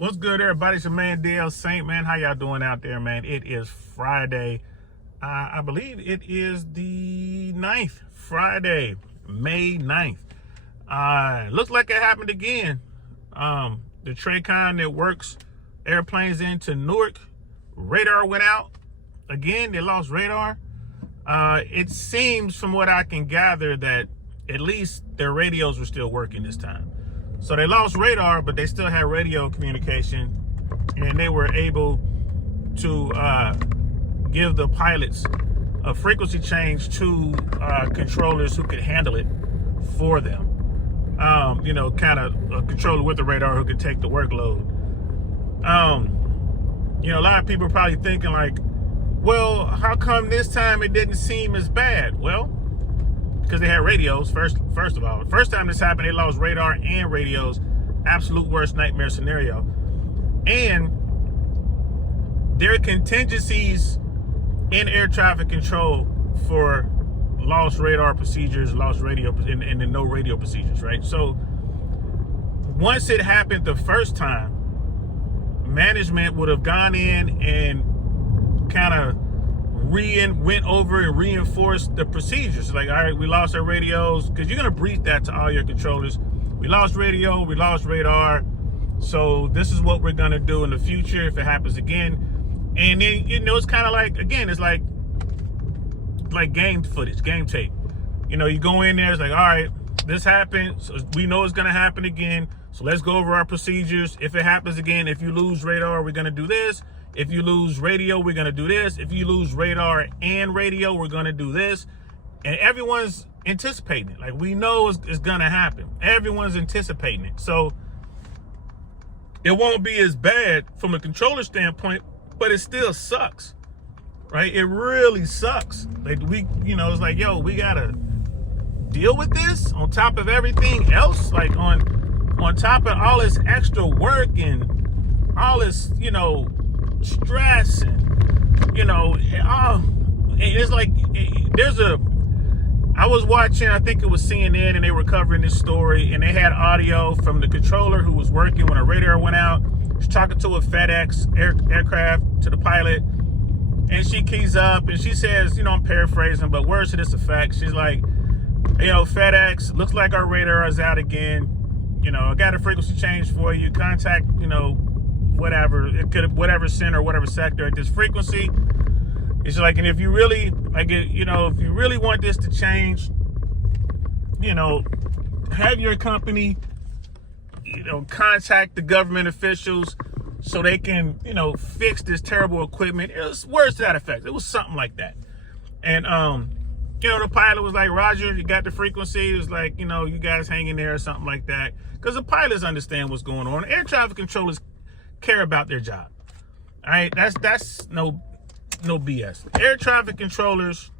What's good, everybody? It's your man DL Saint, man. How y'all doing out there, man? It is Friday. I believe it is the 9th, Friday, May 9th. Looks like it happened again. The TRACON that works airplanes into Newark, radar went out. Again, they lost radar. It seems from what I can gather that at least their radios were still working this time. So they lost radar, but they still had radio communication, and they were able to give the pilots a frequency change to controllers who could handle it for them. Kind of a controller with the radar who could take the workload. A lot of people are probably thinking like, well, how come this time it didn't seem as bad? Well, because they had radios, first of all. First time this happened, they lost radar and radios. Absolute worst nightmare scenario. And there are contingencies in air traffic control for lost radar procedures, lost radio, and the no radio procedures, right? So once it happened the first time, management would have gone in and kind of went over and reinforced the procedures. Like, all right, we lost our radios, because you're going to brief that to all your controllers. We lost radio, we lost radar, so this is what we're going to do in the future if it happens again. And then, it's kind of like, again, it's like game footage, game tape. You go in there, it's like, all right, this happened, so we know it's going to happen again, so let's go over our procedures. If it happens again, if you lose radar, we're going to do this. If you lose radio, we're going to do this. If you lose radar and radio, we're going to do this. And everyone's anticipating it. Like, we know it's going to happen. Everyone's anticipating it. So it won't be as bad from a controller standpoint, but it still sucks, right? It really sucks. Like, it's like, yo, we got to deal with this on top of everything else. Like, on top of all this extra work and all this, stress, and it's like I was watching, I think it was CNN, and they were covering this story, and they had audio from the controller who was working when a radar went out. She's talking to a FedEx aircraft, to the pilot, and she keys up and she says, I'm paraphrasing, but words to this effect. She's like, FedEx, looks like our radar is out again. I got a frequency change for you. Contact, whatever, it could have, whatever center, whatever sector at this frequency. It's like, and if you really if you really want this to change, have your company, contact the government officials so they can, fix this terrible equipment. It was words to that effect. It was something like that. And the pilot was like, Roger, you got the frequency. It was like, you guys hang in there or something like that. Because the pilots understand what's going on. Air traffic controllers care about their job. All right, that's no BS. Air traffic controllers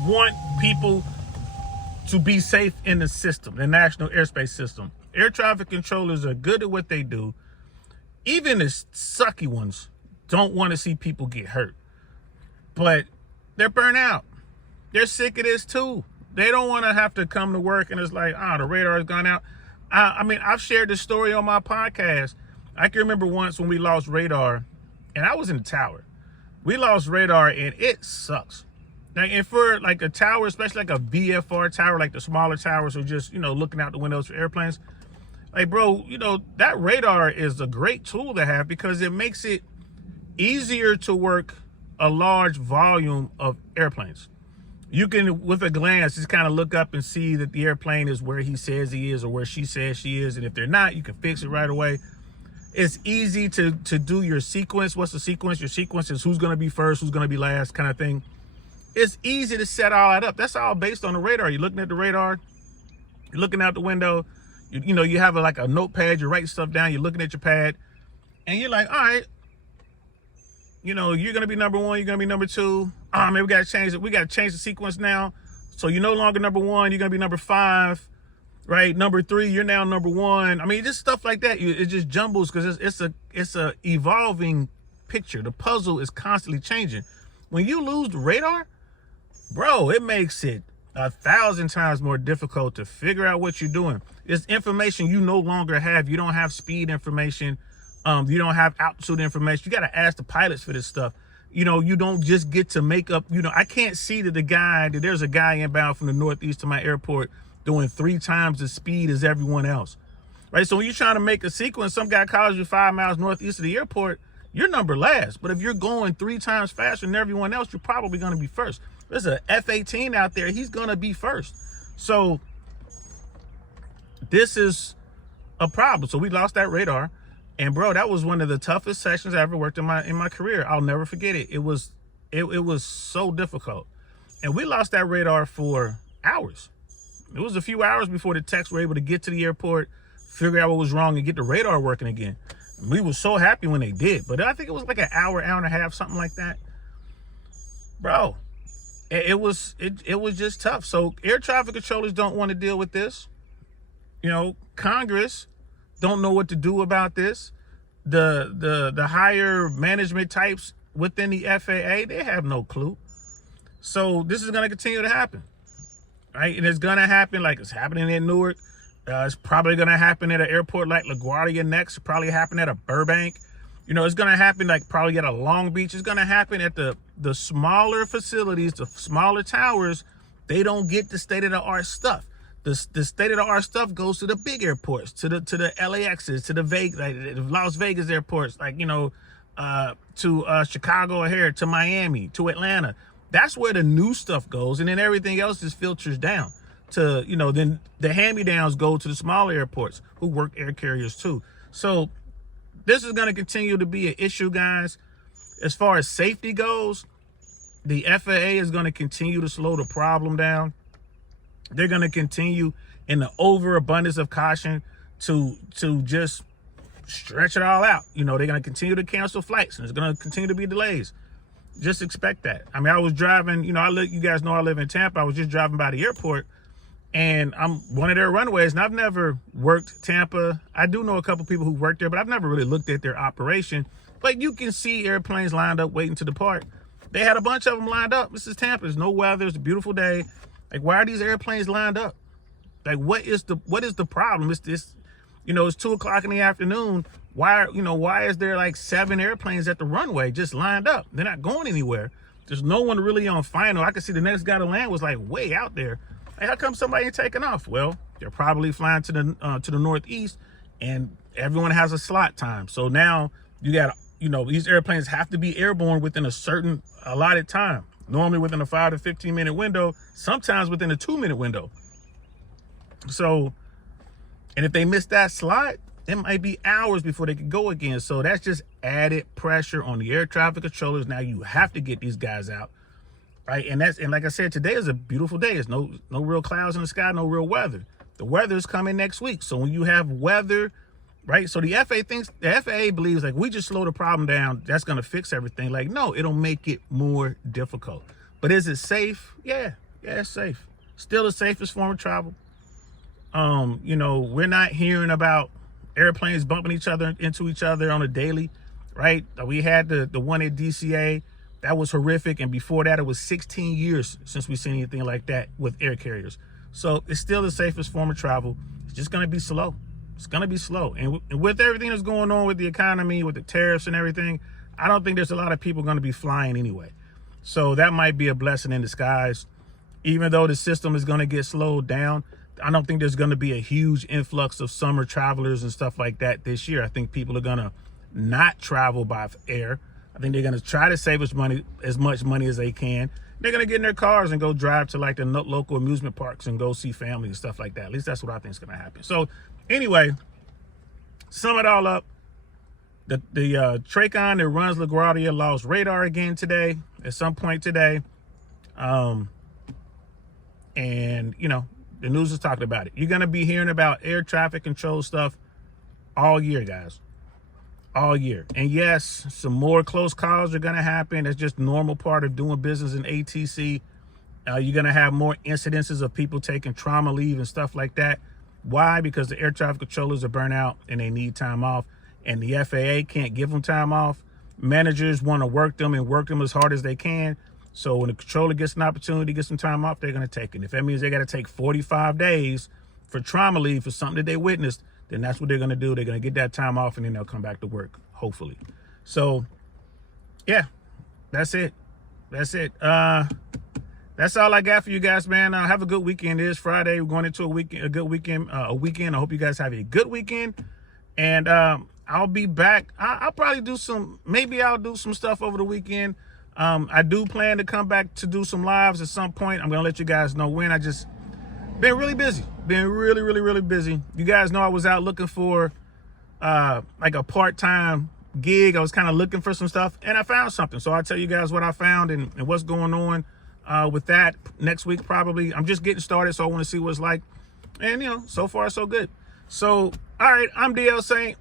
want people to be safe in the system, the national airspace system. Air traffic controllers are good at what they do. Even the sucky ones don't want to see people get hurt, but they're burnt out. They're sick of this too. They don't want to have to come to work and it's like, the radar has gone out. I've shared this story on my podcast. I can remember once when we lost radar, and I was in the tower. We lost radar, and it sucks. Now, and for like a tower, especially like a VFR tower, like the smaller towers who just, looking out the windows for airplanes, like, bro, that radar is a great tool to have because it makes it easier to work a large volume of airplanes. You can, with a glance, just kind of look up and see that the airplane is where he says he is or where she says she is. And if they're not, you can fix it right away. It's easy to do your sequence. What's the sequence? Your sequence is who's going to be first, who's going to be last, kind of thing. It's easy to set all that up. That's all based on the radar. You're looking at the radar. You're looking out the window. You have a notepad. You're writing stuff down. You're looking at your pad. And you're like, all right, you're going to be number one. You're going to be number two. Man, we got to change it. We got to change the sequence now. So you're no longer number one. You're going to be number 5. Right, number 3, you're now number 1. Just stuff like that. It just jumbles because it's a evolving picture. The puzzle is constantly changing. When you lose the radar, bro, it makes it 1,000 times more difficult to figure out what you're doing. It's information you no longer have. You don't have speed information. You don't have altitude information. You got to ask the pilots for this stuff. You know, you don't just get to make up, you know, I can't see that there's a guy inbound from the Northeast to my airport doing 3 times the speed as everyone else, right? So when you're trying to make a sequence, some guy calls you 5 miles northeast of the airport, your number last. But if you're going 3 times faster than everyone else, you're probably going to be first. There's a F-18 out there. He's going to be first. So this is a problem. So we lost that radar. And bro, that was one of the toughest sessions I ever worked in my career. I'll never forget it. It was so difficult. And we lost that radar for hours. It was a few hours before the techs were able to get to the airport, figure out what was wrong, and get the radar working again. We were so happy when they did, but I think it was like an hour and a half, something like that. Bro, it was just tough. So air traffic controllers don't want to deal with this. You know, Congress don't know what to do about this. The higher management types within the FAA, they have no clue. So this is going to continue to happen, right? And it's going to happen like it's happening in Newark. It's probably going to happen at an airport like LaGuardia next. It'll probably happen at a Burbank. You know, it's going to happen like probably at a Long Beach. It's going to happen at the smaller facilities, the smaller towers. They don't get the state-of-the-art stuff. The state-of-the-art stuff goes to the big airports, to the LAXs, to the Las Vegas airports, like, you know, to Chicago O'Hare, to Miami, to Atlanta. That's where the new stuff goes, and then everything else just filters down to, you know, then the hand-me-downs go to the smaller airports who work air carriers too. So this is going to continue to be an issue, guys. As far as safety goes, the FAA is going to continue to slow the problem down. They're going to continue in the overabundance of caution to just stretch it all out. You know, they're going to continue to cancel flights, and there's going to continue to be delays. Just expect that. I mean, I was driving, you know, you guys know I live in Tampa. I was just driving by the airport, and I'm one of their runways, and I've never worked Tampa. I do know a couple people who work there, but I've never really looked at their operation. But you can see airplanes lined up waiting to depart. They had a bunch of them lined up. This is Tampa. There's no weather. It's a beautiful day. Like, why are these airplanes lined up? Like, what is the problem? It's this, you know, it's 2:00 in the afternoon. Why is there like 7 airplanes at the runway just lined up? They're not going anywhere. There's no one really on final. I could see the next guy to land was like way out there. Like, how come somebody ain't taking off? Well, they're probably flying to the Northeast, and everyone has a slot time. So now you got, you know, these airplanes have to be airborne within a certain allotted time. Normally within a 5 to 15 minute window, sometimes within a 2-minute window. So, and if they miss that slot, it might be hours before they can go again. So that's just added pressure on the air traffic controllers. Now you have to get these guys out, right? And like I said, today is a beautiful day. There's no real clouds in the sky, no real weather. The weather is coming next week. So when you have weather, right? So the FAA believes like we just slow the problem down, that's going to fix everything. Like, no, it'll make it more difficult. But is it safe? Yeah, it's safe. Still the safest form of travel. You know, we're not hearing about airplanes bumping into each other on a daily, right? We had the one at DCA. That was horrific. And before that, it was 16 years since we've seen anything like that with air carriers. So it's still the safest form of travel. It's just going to be slow. It's going to be slow. And with everything that's going on with the economy, with the tariffs and everything, I don't think there's a lot of people going to be flying anyway. So that might be a blessing in disguise. Even though the system is going to get slowed down, I don't think there's going to be a huge influx of summer travelers and stuff like that this year. I think people are going to not travel by air. I think they're going to try to save as much money as they can. They're going to get in their cars and go drive to like the local amusement parks and go see family and stuff like that. At least that's what I think is going to happen. So anyway, sum it all up. The Tracon that runs LaGuardia lost radar again today, at some point today. And, you know, the news is talking about it. You're going to be hearing about air traffic control stuff all year, guys. All year. And yes, some more close calls are going to happen. That's just normal part of doing business in ATC. You're going to have more incidences of people taking trauma leave and stuff like that. Why? Because the air traffic controllers are burnt out and they need time off. And the FAA can't give them time off. Managers want to work them as hard as they can. So when the controller gets an opportunity to get some time off, they're going to take it. If that means they got to take 45 days for trauma leave for something that they witnessed, then that's what they're going to do. They're going to get that time off, and then they'll come back to work, hopefully. So, yeah, that's it. That's it. That's all I got for you guys, man. Have a good weekend. It is Friday. We're going into a good weekend. I hope you guys have a good weekend. And I'll be back. I'll probably maybe I'll do some stuff over the weekend. I do plan to come back to do some lives at some point. I'm going to let you guys know when. I just been really busy. Been really, really, really busy. You guys know I was out looking for like a part-time gig. I was kind of looking for some stuff, and I found something. So I'll tell you guys what I found and what's going on with that next week probably. I'm just getting started, so I want to see what it's like. And, so far, so good. So, all right, I'm DL Saint.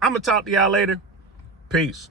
I'm going to talk to y'all later. Peace.